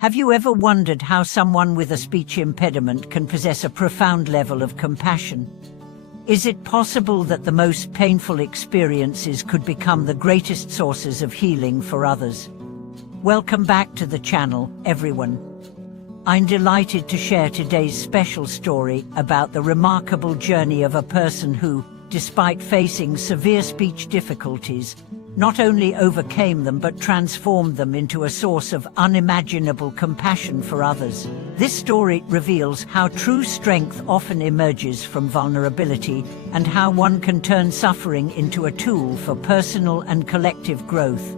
Have you ever wondered how someone with a speech impediment can possess a profound level of compassion? Is it possible that the most painful experiences could become the greatest sources of healing for others? Welcome back to the channel, everyone. I'm delighted to share today's special story about the remarkable journey of a person who, despite facing severe speech difficulties, not only overcame them but transformed them into a source of unimaginable compassion for others. This story reveals how true strength often emerges from vulnerability and how one can turn suffering into a tool for personal and collective growth.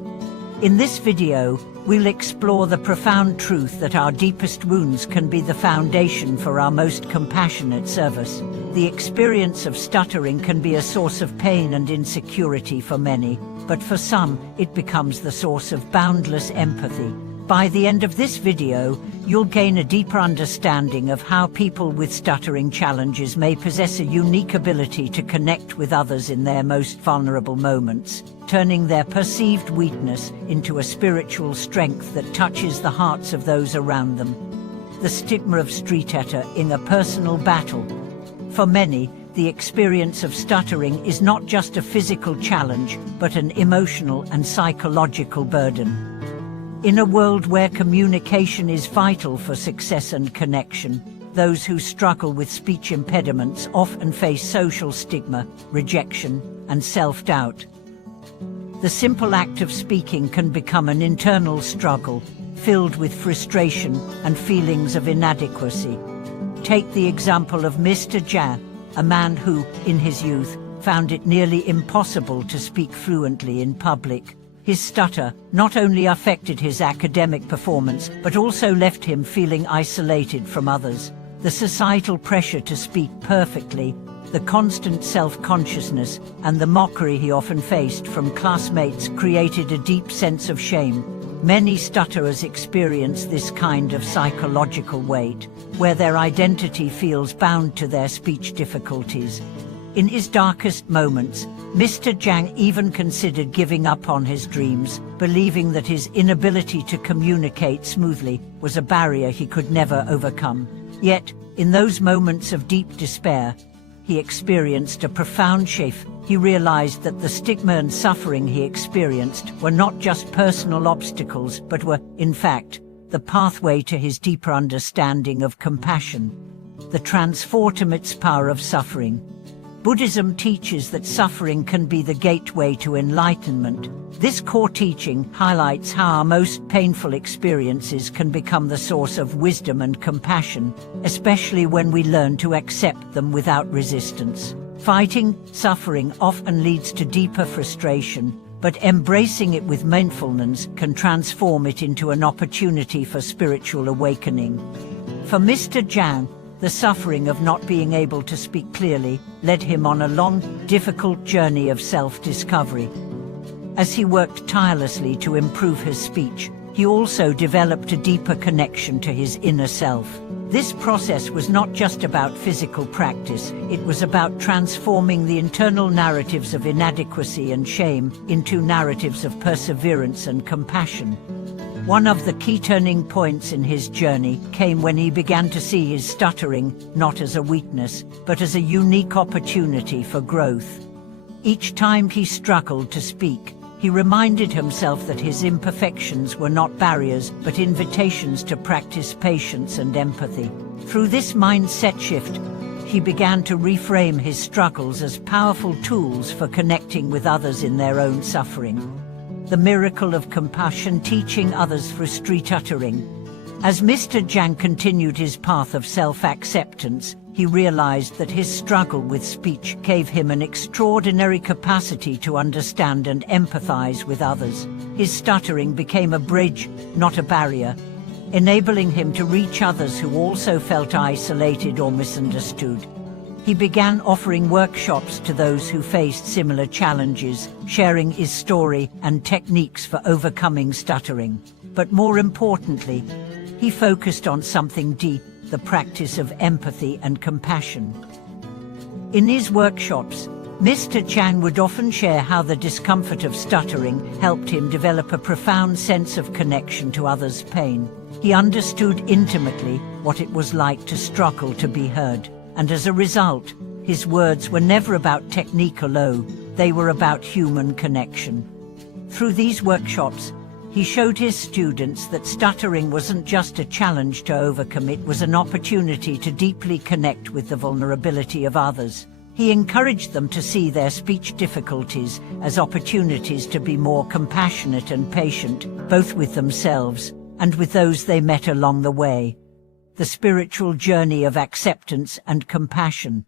In this video, we'll explore the profound truth that our deepest wounds can be the foundation for our most compassionate service. The experience of stuttering can be a source of pain and insecurity for many, but for some, it becomes the source of boundless empathy. By the end of this video, you'll gain a deeper understanding of how people with stuttering challenges may possess a unique ability to connect with others in their most vulnerable moments, turning their perceived weakness into a spiritual strength that touches the hearts of those around them. The stigma of stutter in a personal battle. For many, the experience of stuttering is not just a physical challenge, but an emotional and psychological burden. In a world where communication is vital for success and connection, those who struggle with speech impediments often face social stigma, rejection, and self-doubt. The simple act of speaking can become an internal struggle, filled with frustration and feelings of inadequacy. Take the example of Mr. Jia, a man who, in his youth, found it nearly impossible to speak fluently in public. His stutter not only affected his academic performance, but also left him feeling isolated from others. The societal pressure to speak perfectly, the constant self-consciousness, and the mockery he often faced from classmates created a deep sense of shame. Many stutterers experience this kind of psychological weight, where their identity feels bound to their speech difficulties. In his darkest moments, Mr. Jiang even considered giving up on his dreams, believing that his inability to communicate smoothly was a barrier he could never overcome. Yet, in those moments of deep despair, he experienced a profound shift. He realized that the stigma and suffering he experienced were not just personal obstacles, but were, in fact, the pathway to his deeper understanding of compassion. The transformative power of suffering. Buddhism teaches that suffering can be the gateway to enlightenment. This core teaching highlights how our most painful experiences can become the source of wisdom and compassion, especially when we learn to accept them without resistance. Fighting suffering often leads to deeper frustration, but embracing it with mindfulness can transform it into an opportunity for spiritual awakening. For Mr. Jiang, the suffering of not being able to speak clearly led him on a long, difficult journey of self-discovery. As he worked tirelessly to improve his speech, he also developed a deeper connection to his inner self. This process was not just about physical practice, it was about transforming the internal narratives of inadequacy and shame into narratives of perseverance and compassion. One of the key turning points in his journey came when he began to see his stuttering not as a weakness, but as a unique opportunity for growth. Each time he struggled to speak, he reminded himself that his imperfections were not barriers, but invitations to practice patience and empathy. Through this mindset shift, he began to reframe his struggles as powerful tools for connecting with others in their own suffering. The miracle of compassion, teaching others through stuttering. As Mr. Jiang continued his path of self-acceptance, he realized that his struggle with speech gave him an extraordinary capacity to understand and empathize with others. His stuttering became a bridge, not a barrier, enabling him to reach others who also felt isolated or misunderstood. He began offering workshops to those who faced similar challenges, sharing his story and techniques for overcoming stuttering. But more importantly, he focused on something deep, the practice of empathy and compassion. In his workshops, Mr. Chan would often share how the discomfort of stuttering helped him develop a profound sense of connection to others' pain. He understood intimately what it was like to struggle to be heard, and as a result, his words were never about technique alone, they were about human connection. Through these workshops, he showed his students that stuttering wasn't just a challenge to overcome, it was an opportunity to deeply connect with the vulnerability of others. He encouraged them to see their speech difficulties as opportunities to be more compassionate and patient, both with themselves and with those they met along the way. The spiritual journey of acceptance and compassion.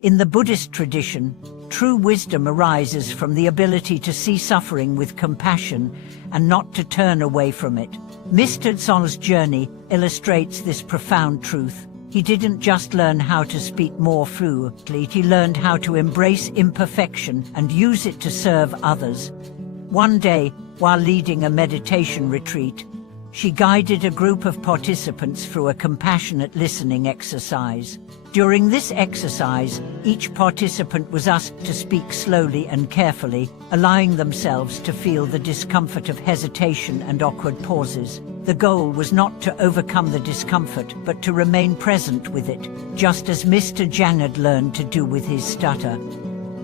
In the Buddhist tradition, true wisdom arises from the ability to see suffering with compassion and not to turn away from it. Mr. Tsong's journey illustrates this profound truth. He didn't just learn how to speak more fluently, he learned how to embrace imperfection and use it to serve others. One day, while leading a meditation retreat, she guided a group of participants through a compassionate listening exercise. During this exercise, each participant was asked to speak slowly and carefully, allowing themselves to feel the discomfort of hesitation and awkward pauses. The goal was not to overcome the discomfort, but to remain present with it, just as Mr. Jan had learned to do with his stutter.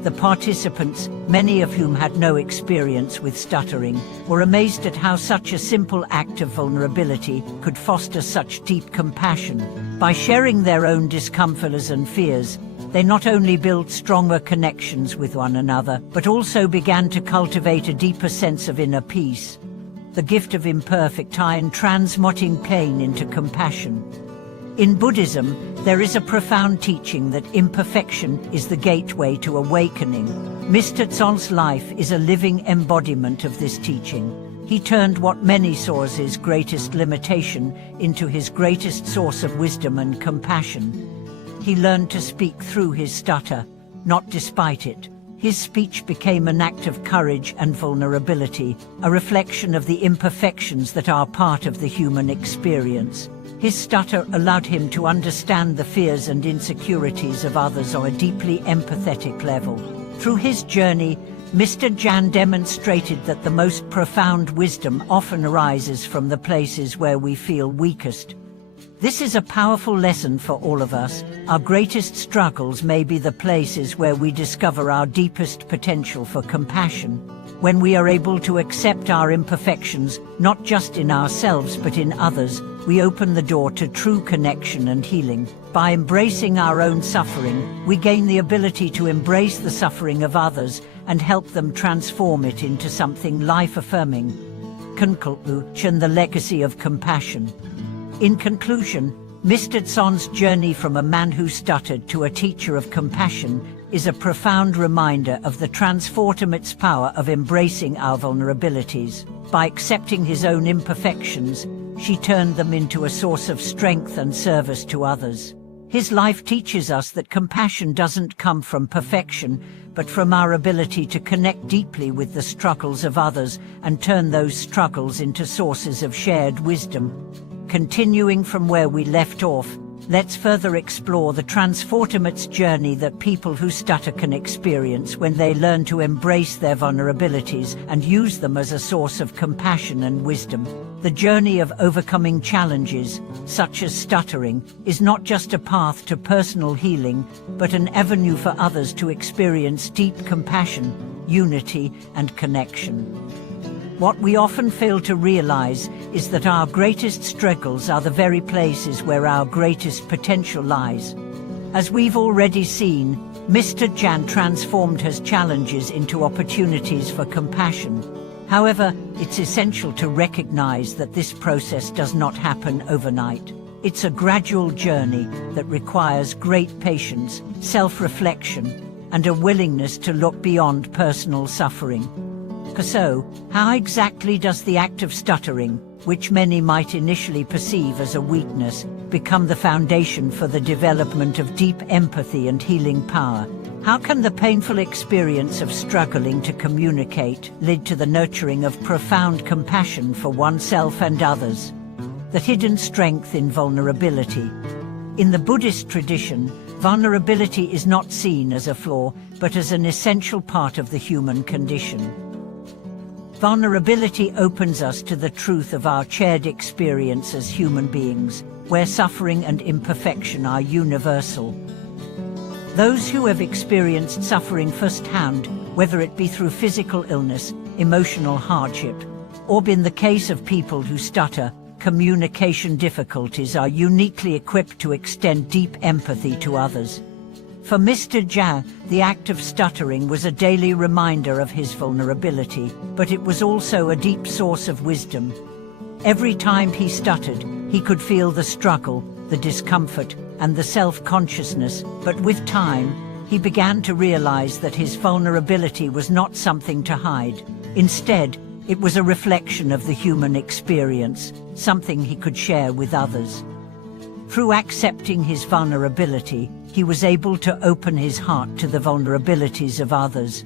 The participants, many of whom had no experience with stuttering, were amazed at how such a simple act of vulnerability could foster such deep compassion. By sharing their own discomforts and fears, they not only built stronger connections with one another, but also began to cultivate a deeper sense of inner peace. The gift of imperfect and transmuting pain into compassion. In Buddhism, there is a profound teaching that imperfection is the gateway to awakening. Mr. Tsong's life is a living embodiment of this teaching. He turned what many saw as his greatest limitation into his greatest source of wisdom and compassion. He learned to speak through his stutter, not despite it. His speech became an act of courage and vulnerability, a reflection of the imperfections that are part of the human experience. His stutter allowed him to understand the fears and insecurities of others on a deeply empathetic level. Through his journey, Mr. Jan demonstrated that the most profound wisdom often arises from the places where we feel weakest. This is a powerful lesson for all of us. Our greatest struggles may be the places where we discover our deepest potential for compassion. When we are able to accept our imperfections, not just in ourselves but in others, we open the door to true connection and healing. By embracing our own suffering, we gain the ability to embrace the suffering of others and help them transform it into something life-affirming. Conclusion: the legacy of compassion. In conclusion, Mr. Tsong's journey from a man who stuttered to a teacher of compassion is a profound reminder of the transformative power of embracing our vulnerabilities. By accepting his own imperfections, she turned them into a source of strength and service to others. His life teaches us that compassion doesn't come from perfection, but from our ability to connect deeply with the struggles of others and turn those struggles into sources of shared wisdom. Continuing from where we left off, let's further explore the transformative journey that people who stutter can experience when they learn to embrace their vulnerabilities and use them as a source of compassion and wisdom. The journey of overcoming challenges, such as stuttering, is not just a path to personal healing, but an avenue for others to experience deep compassion, unity, and connection. What we often fail to realize is that our greatest struggles are the very places where our greatest potential lies. As we've already seen, Mr. Jan transformed his challenges into opportunities for compassion. However, it's essential to recognize that this process does not happen overnight. It's a gradual journey that requires great patience, self-reflection, and a willingness to look beyond personal suffering. So, how exactly does the act of stuttering, which many might initially perceive as a weakness, become the foundation for the development of deep empathy and healing power? How can the painful experience of struggling to communicate lead to the nurturing of profound compassion for oneself and others? The hidden strength in vulnerability. In the Buddhist tradition, Vulnerability is not seen as a flaw, but as an essential part of the human condition. Vulnerability opens us to the truth of our shared experience as human beings, where suffering and imperfection are universal. Those who have experienced suffering firsthand, whether it be through physical illness, emotional hardship, or in the case of people who stutter, communication difficulties, are uniquely equipped to extend deep empathy to others. For Mr. Zhang, the act of stuttering was a daily reminder of his vulnerability, but it was also a deep source of wisdom. Every time he stuttered, he could feel the struggle, the discomfort, and the self-consciousness, but with time, he began to realize that his vulnerability was not something to hide. Instead, it was a reflection of the human experience, something he could share with others. Through accepting his vulnerability, he was able to open his heart to the vulnerabilities of others.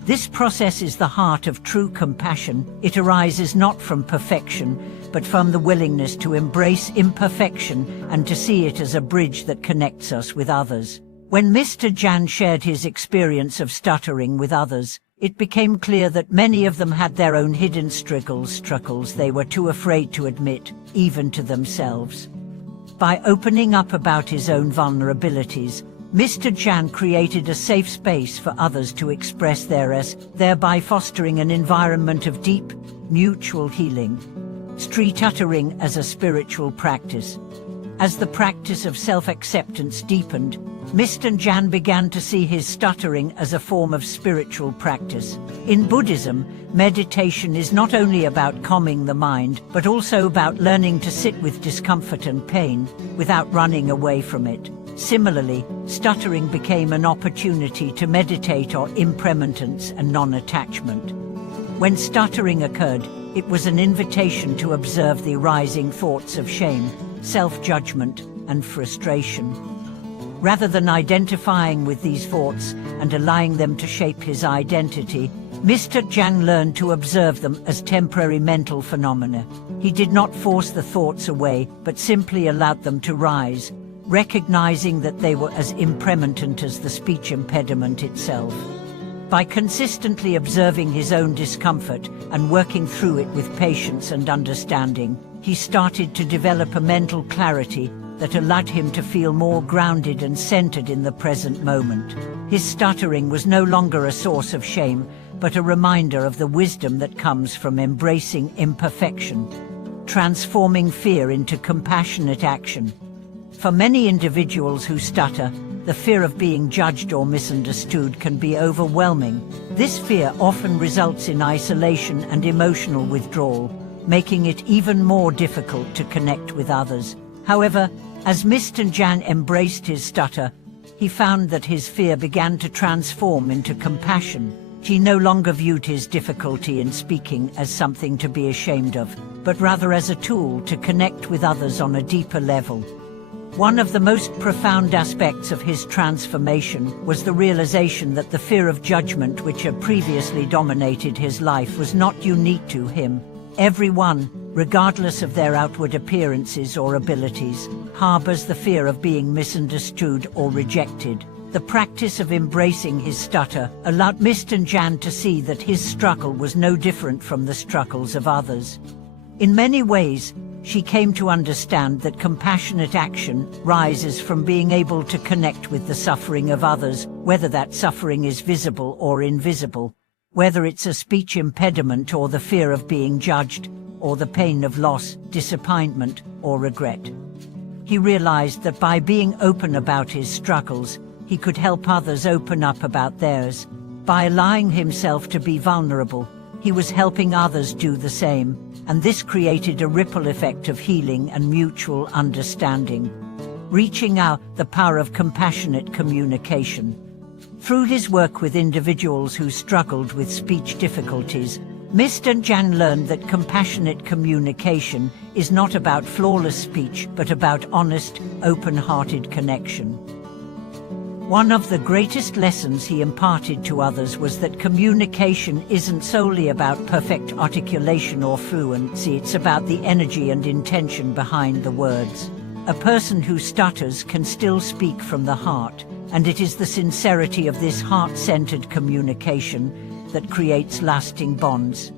This process is the heart of true compassion. It arises not from perfection, but from the willingness to embrace imperfection and to see it as a bridge that connects us with others. When Mr. Zhang shared his experience of stuttering with others, it became clear that many of them had their own hidden struggles they were too afraid to admit, even to themselves. By opening up about his own vulnerabilities, Mr. Zhang created a safe space for others to express theirs, thereby fostering an environment of deep, mutual healing. Stuttering as a spiritual practice. As the practice of self-acceptance deepened, Mr. Zhang began to see his stuttering as a form of spiritual practice. In Buddhism, meditation is not only about calming the mind, but also about learning to sit with discomfort and pain, without running away from it. Similarly, stuttering became an opportunity to meditate on impermanence and non-attachment. When stuttering occurred, it was an invitation to observe the arising thoughts of shame, self-judgment, and frustration. Rather than identifying with these thoughts and allowing them to shape his identity, Mr. Zhang learned to observe them as temporary mental phenomena. He did not force the thoughts away, but simply allowed them to rise, recognizing that they were as impermanent as the speech impediment itself. By consistently observing his own discomfort and working through it with patience and understanding, he started to develop a mental clarity that allowed him to feel more grounded and centered in the present moment. His stuttering was no longer a source of shame, but a reminder of the wisdom that comes from embracing imperfection, transforming fear into compassionate action. For many individuals who stutter, the fear of being judged or misunderstood can be overwhelming. This fear often results in isolation and emotional withdrawal, making it even more difficult to connect with others. However, as Mr. Zhang embraced his stutter, he found that his fear began to transform into compassion. He no longer viewed his difficulty in speaking as something to be ashamed of, but rather as a tool to connect with others on a deeper level. One of the most profound aspects of his transformation was the realization that the fear of judgment which had previously dominated his life was not unique to him. Everyone, regardless of their outward appearances or abilities, harbors the fear of being misunderstood or rejected. The practice of embracing his stutter allowed Mr. Zhang to see that his struggle was no different from the struggles of others. In many ways, she came to understand that compassionate action rises from being able to connect with the suffering of others, whether that suffering is visible or invisible, whether it's a speech impediment or the fear of being judged, or the pain of loss, disappointment, or regret. He realized that by being open about his struggles, he could help others open up about theirs. By allowing himself to be vulnerable, he was helping others do the same, and this created a ripple effect of healing and mutual understanding. Reaching out, the power of compassionate communication. Through his work with individuals who struggled with speech difficulties, Mr. Zhang learned that compassionate communication is not about flawless speech, but about honest, open-hearted connection. One of the greatest lessons he imparted to others was that communication isn't solely about perfect articulation or fluency, it's about the energy and intention behind the words. A person who stutters can still speak from the heart, and it is the sincerity of this heart-centered communication that creates lasting bonds.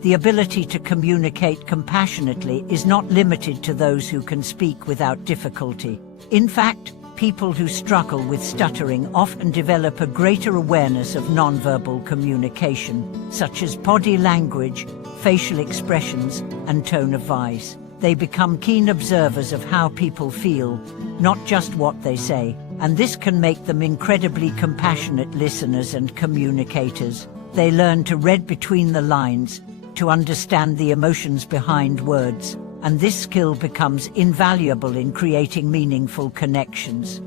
The ability to communicate compassionately is not limited to those who can speak without difficulty. In fact, people who struggle with stuttering often develop a greater awareness of nonverbal communication, such as body language, facial expressions, and tone of voice. They become keen observers of how people feel, not just what they say, and this can make them incredibly compassionate listeners and communicators. They learn to read between the lines, to understand the emotions behind words, and this skill becomes invaluable in creating meaningful connections.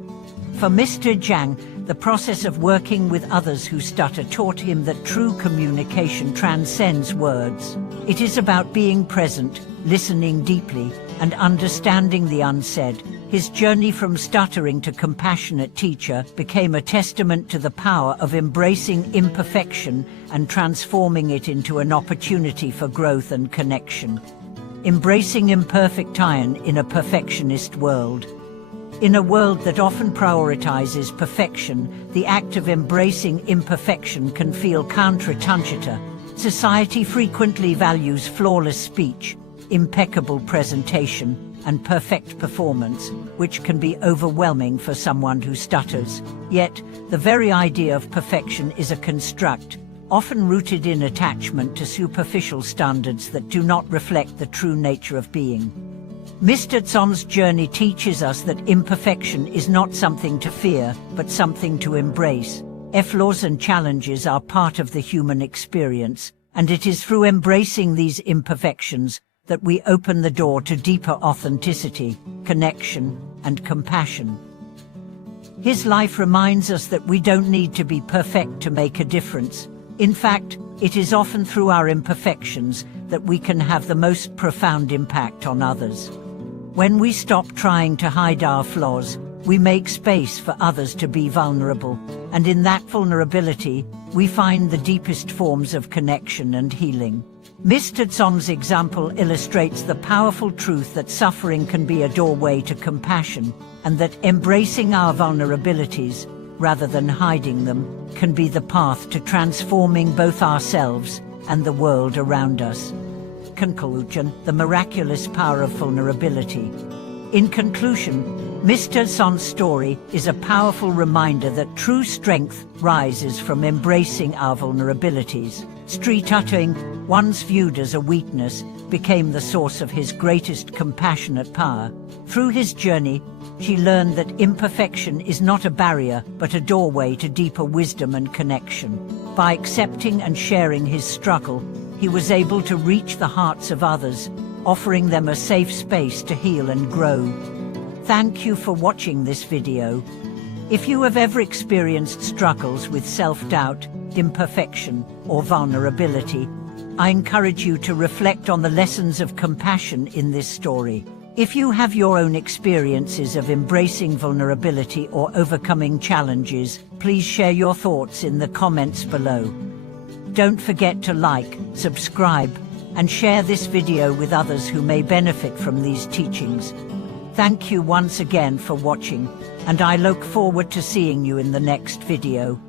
For Mr. Zhang, the process of working with others who stutter taught him that true communication transcends words. It is about being present, listening deeply, and understanding the unsaid. His journey from stuttering to compassionate teacher became a testament to the power of embracing imperfection and transforming it into an opportunity for growth and connection. Embracing imperfect iron in a perfectionist world. In a world that often prioritizes perfection, the act of embracing imperfection can feel counterintuitive. Society frequently values flawless speech, impeccable presentation, and perfect performance, which can be overwhelming for someone who stutters. Yet, the very idea of perfection is a construct, often rooted in attachment to superficial standards that do not reflect the true nature of being. Mr. Zong's journey teaches us that imperfection is not something to fear, but something to embrace. Flaws and challenges are part of the human experience, and it is through embracing these imperfections that we open the door to deeper authenticity, connection, and compassion. His life reminds us that we don't need to be perfect to make a difference. In fact, it is often through our imperfections that we can have the most profound impact on others. When we stop trying to hide our flaws, we make space for others to be vulnerable, and in that vulnerability, we find the deepest forms of connection and healing. Mr. Zong's example illustrates the powerful truth that suffering can be a doorway to compassion, and that embracing our vulnerabilities, rather than hiding them, can be the path to transforming both ourselves and the world around us. Conclusion: the miraculous power of vulnerability. In conclusion, Mr. Zong's story is a powerful reminder that true strength rises from embracing our vulnerabilities. Stuttering, once viewed as a weakness, became the source of his greatest compassionate power. Through his journey, he learned that imperfection is not a barrier, but a doorway to deeper wisdom and connection. By accepting and sharing his struggle, he was able to reach the hearts of others, offering them a safe space to heal and grow. Thank you for watching this video. If you have ever experienced struggles with self-doubt, imperfection, or vulnerability, I encourage you to reflect on the lessons of compassion in this story. If you have your own experiences of embracing vulnerability or overcoming challenges, please share your thoughts in the comments below. Don't forget to like, subscribe, and share this video with others who may benefit from these teachings. Thank you once again for watching, and I look forward to seeing you in the next video.